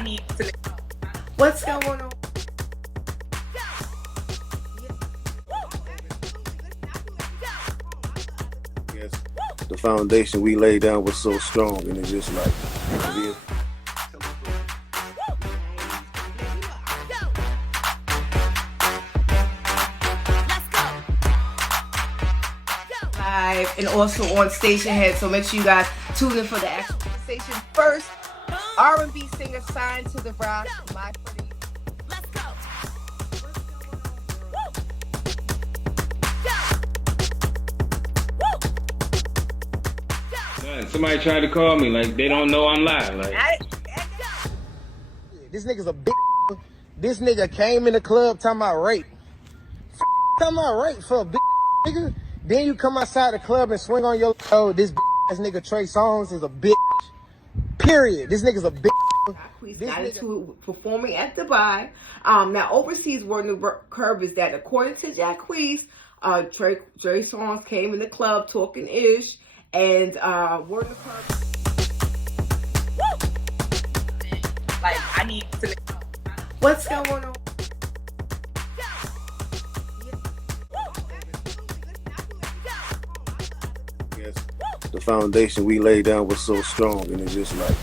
I need to. What's going on? Yes, the foundation we laid down was so strong, and it's just like, Live and also on Stationhead, so make sure you guys tune in for the actual station first. R&B singer signed to the rock, my pretty. Let's go. Somebody tried to call me, like they don't know I'm live. Like this nigga's a bitch. This nigga came in the club talking about rape. Talking about rape for a bitch, nigga. Then you come outside the club and swing on your this ass nigga Treysongz is a bitch. Period. This nigga's a bitch. Jacquees got into performing at Dubai. Now overseas word on the curve is that according to Jacquees, Treysongz came in the club talking ish, and word on the curve. Like I need to. What's going on? yes, the foundation we laid down was so strong, and it's just like,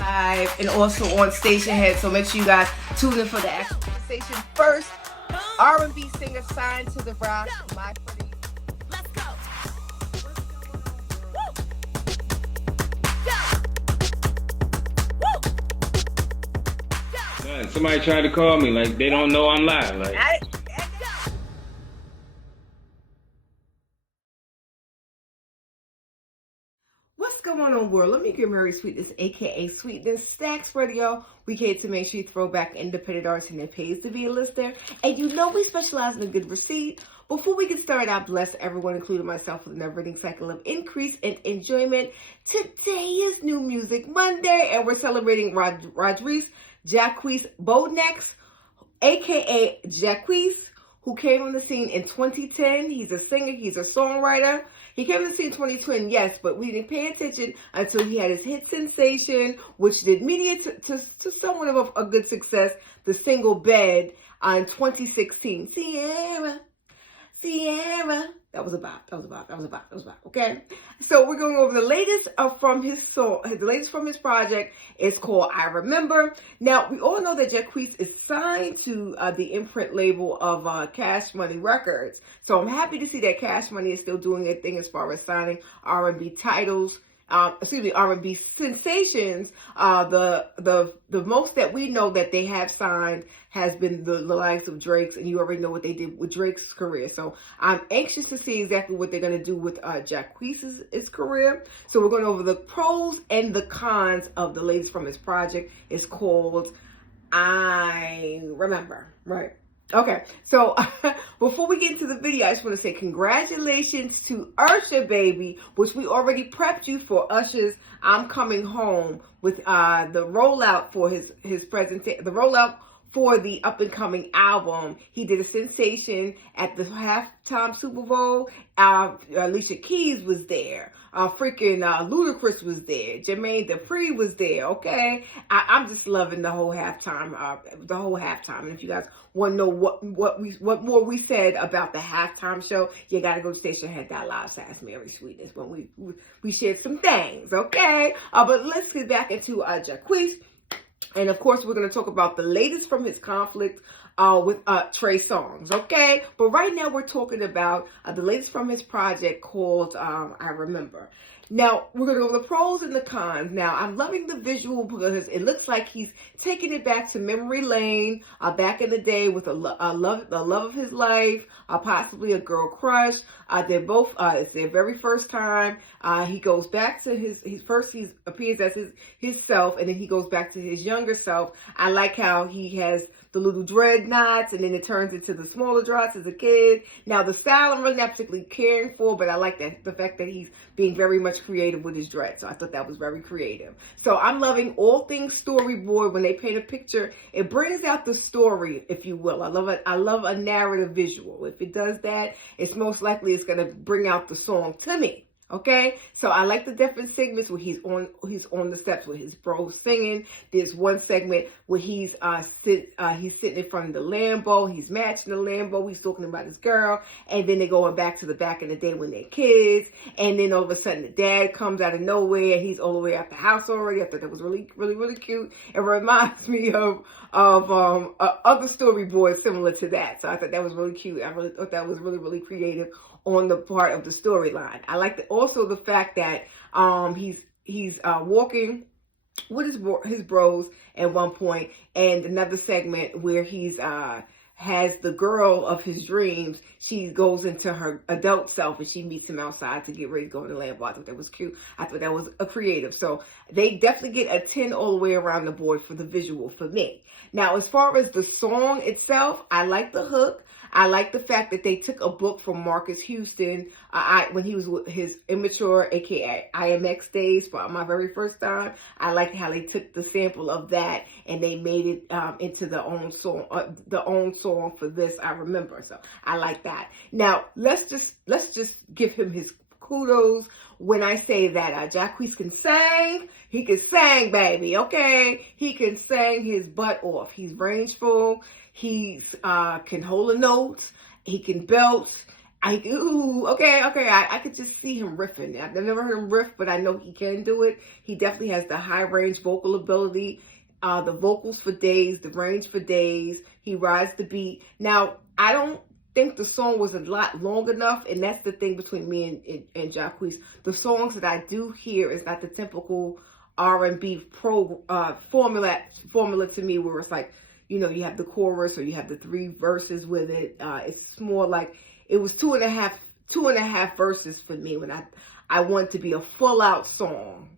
Live and also on Stationhead, so make sure you guys tune in for the actual station first. R&B singer signed to the rock, my pretty. Let's go. somebody tried to call me, like they don't know I'm live. Like what's going on, world? Let me get Marysweetness, aka Sweetness, Stacks Radio. We came to make sure you throw back independent artists and it pays to be a listener. And you know we specialize in a good receipt. Before we get started, I bless everyone, including myself, with a never-ending cycle of increase and enjoyment. Today is New Music Monday, and we're celebrating Jacquees Bodnex, aka Jacquees, who came on the scene in 2010. He's a singer, he's a songwriter. He came on the scene in 2010, yes, but we didn't pay attention until he had his hit sensation, which did media to somewhat of a good success, the single Bed, in 2016. Sierra. That was about. Okay. So we're going over the latest from his song. The latest from his project is called I Remember. Now we all know that Jacquees is signed to the imprint label of Cash Money Records. So I'm happy to see that Cash Money is still doing their thing as far as signing R&B titles. R&B sensations. The most that we know that they have signed has been the likes of Drake's, and you already know what they did with Drake's career. So I'm anxious to see exactly what they're going to do with Jacquees' career. So we're going over the pros and the cons of the latest from his project. It's called I Remember, right? Okay, so before we get into the video, I just want to say congratulations to Usher, baby, which we already prepped you for Usher's I'm Coming Home with the rollout for his presentation, the rollout for the up-and-coming album. He did a sensation at the halftime Super Bowl. Alicia Keys was there. Ludacris was there. Jermaine Dupri was there. Okay, I'm just loving the whole halftime. And if you guys want to know what more we said about the halftime show, you gotta go to Stationhead.live. So ask Marysweetness when we shared some things. Okay, but let's get back into Jacquees. And of course, we're going to talk about the latest from his conflict with Treysongz, okay? But right now, we're talking about the latest from his project called I Remember. Now, we're going to go over the pros and the cons. Now, I'm loving the visual because it looks like he's taking it back to memory lane, back in the day with the love of his life, possibly a girl crush. They're both, it's their very first time. He goes back to he appears as his self, and then he goes back to his younger self. I like how he has the little dread knots, and then it turns into the smaller drops as a kid. Now, the style I'm really not particularly caring for, but I like the fact that he's being very much creative with his dread. So I thought that was very creative. So I'm loving all things storyboard. When they paint a picture, it brings out the story, if you will. I love it. I love a narrative visual. If it does that, it's most likely it's going to bring out the song to me. Okay, so I like the different segments where he's on the steps with his bros singing. There's one segment where he's sitting in front of the Lambo. He's matching the Lambo. He's talking about his girl, and then they're going back to the back in the day when they're kids. And then all of a sudden the dad comes out of nowhere. He's all the way out the house already. I thought that was really, really, really cute. It reminds me of other storyboards similar to that. So I thought that was really cute. I really thought that was really, really creative on the part of the storyline. I like also the fact that he's walking with his bros at one point, and another segment where he's has the girl of his dreams. She goes into her adult self and she meets him outside to get ready to go to the Lambo. I thought that was cute. I thought that was a creative. So they definitely get a 10 all the way around the board for the visual for me. Now, as far as the song itself, I like the hook. I like the fact that they took a book from Marcus Houston when he was with his immature, aka IMX days, for my very first time. I like how they took the sample of that and they made it into the own song for this. I remember, so I like that. Now let's just give him his kudos when I say that jacquees can sing. He can sing, baby. Okay, he can sing his butt off. He's rangeful. He can hold a note. He can belt. I could just see him riffing. I've never heard him riff, but I know he can do it. He definitely has the high range vocal ability, the vocals for days, the range for days. He rides the beat. Now, I don't think the song was a lot long enough, and that's the thing between me and jacquees. The songs that I do hear is not the typical R&B formula to me, where it's like, you know, you have the chorus or you have the 3 verses with it. It's more like it was two and a half verses for me when I want to be a full out song.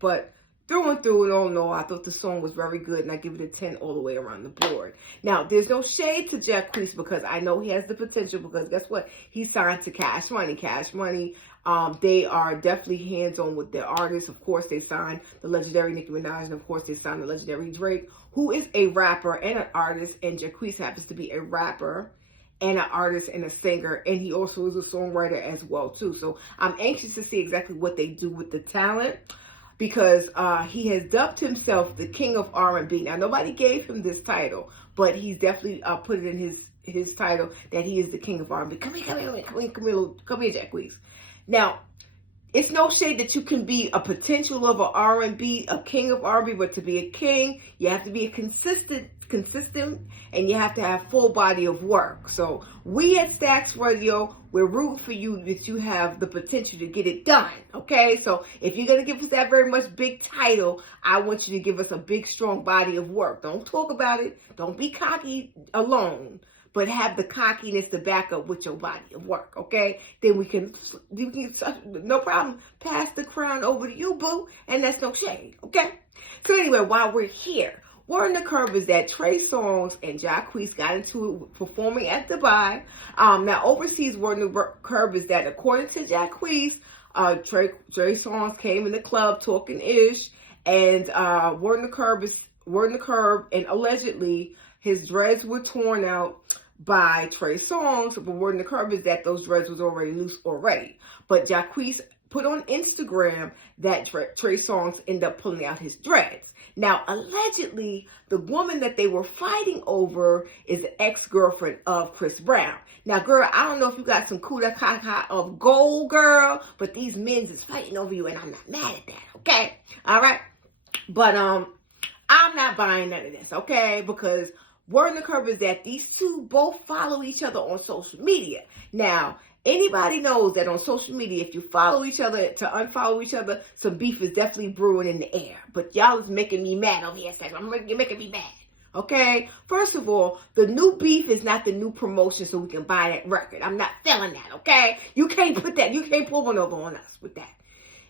But through and through and all in all, I thought the song was very good, and I give it a 10 all the way around the board. Now, there's no shade to jacquees because I know he has the potential, because guess what? He signed to Cash Money. Cash Money, they are definitely hands-on with their artists. Of course, they signed the legendary Nicki Minaj, and of course, they signed the legendary Drake, who is a rapper and an artist, and jacquees happens to be a rapper and an artist and a singer, and he also is a songwriter as well, too. So I'm anxious to see exactly what they do with the talent, because he has dubbed himself the king of R&B. Now, nobody gave him this title, but he's definitely put it in his title that he is the king of R&B. Come here, jacquees. Now, it's no shade that you can be a potential of an R&B, a king of R&B, but to be a king, you have to be a consistent, and you have to have full body of work. So we at Stacks Radio, we're rooting for you that you have the potential to get it done. Okay, so if you're gonna give us that very much big title, I want you to give us a big, strong body of work. Don't talk about it. Don't be cocky alone, but have the cockiness to back up with your body of work, okay? Then we can no problem, pass the crown over to you, boo, and that's no shade, okay? So anyway, while we're here, word on the curb is that Treysongz and jacquees got into it performing at Dubai. Now, overseas, word on the curb is that according to jacquees, Treysongz came in the club talking ish, and word on the curb, and allegedly his dreads were torn out by Treysongz, but word on the curb is that those dreads was already loose already. But jacquees put on Instagram that Treysongz ended up pulling out his dreads. Now, allegedly, the woman that they were fighting over is the ex-girlfriend of Chris Brown. Now, girl, I don't know if you got some kuda kaka of gold, girl, but these men is fighting over you, and I'm not mad at that, okay? All right? But I'm not buying none of this, okay? Because word on the curb is that these two both follow each other on social media. Now, anybody knows that on social media, if you follow each other to unfollow each other, some beef is definitely brewing in the air. But y'all is making me mad over here. You're making me mad. Okay? First of all, the new beef is not the new promotion so we can buy that record. I'm not feeling that, okay? You can't put that. You can't pull one over on us with that.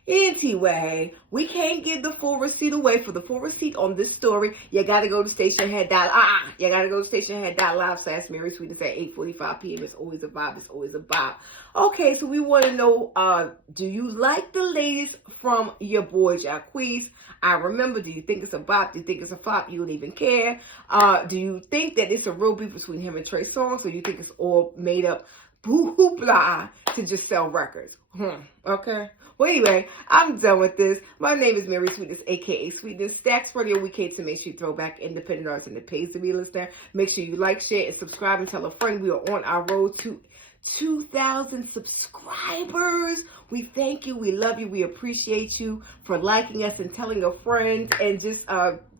Anyway, we can't give the full receipt away. For the full receipt on this story, you gotta go to Stationhead.live. You gotta go to Stationhead.live / Marysweetness at 8:45 p.m. It's always a vibe. It's always a vibe. Okay, so we want to know, do you like the ladies from your boy jacquees? I remember. Do you think it's a bop? Do you think it's a flop? You don't even care. Do you think that it's a real beef between him and Treysongz, or do you think it's all made up hoopla to just sell records? Okay. Well, anyway, I'm done with this. My name is Marysweetness, aka Sweetness. Stacks Radio. We came to make sure you throw back independent artists and it pays to be a listener. Make sure you like, share, and subscribe, and tell a friend. We are on our road to 2,000 subscribers. We thank you. We love you. We appreciate you for liking us and telling a friend and just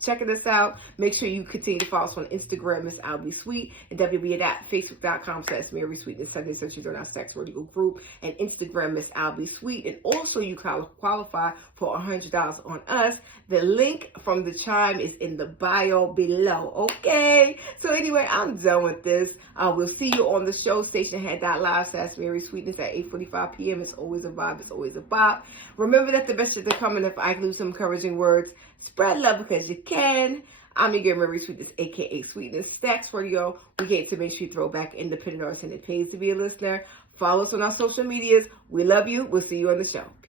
checking us out. Make sure you continue to follow us on Instagram, Miss I'll Be Sweet, and www.facebook.com/Marysweetness. Sunday searches on our Sex Radio group, and Instagram, Miss I'll Be Sweet. And also, you qualify for $100 on us. The link from the chime is in the bio below. Okay. So anyway, I'm done with this. We'll see you on the show, Stationhead.live / Marysweetness at 8:45 p.m. It's always a vibe. It's always a bop. Remember that the best is to come, and if I lose some encouraging words, spread love because you can. I'm your girl, Marysweetness, aka Sweetness. Stacks Radio. We get to make sure you throw back independent artists and it pays to be a listener. Follow us on our social medias. We love you. We'll see you on the show.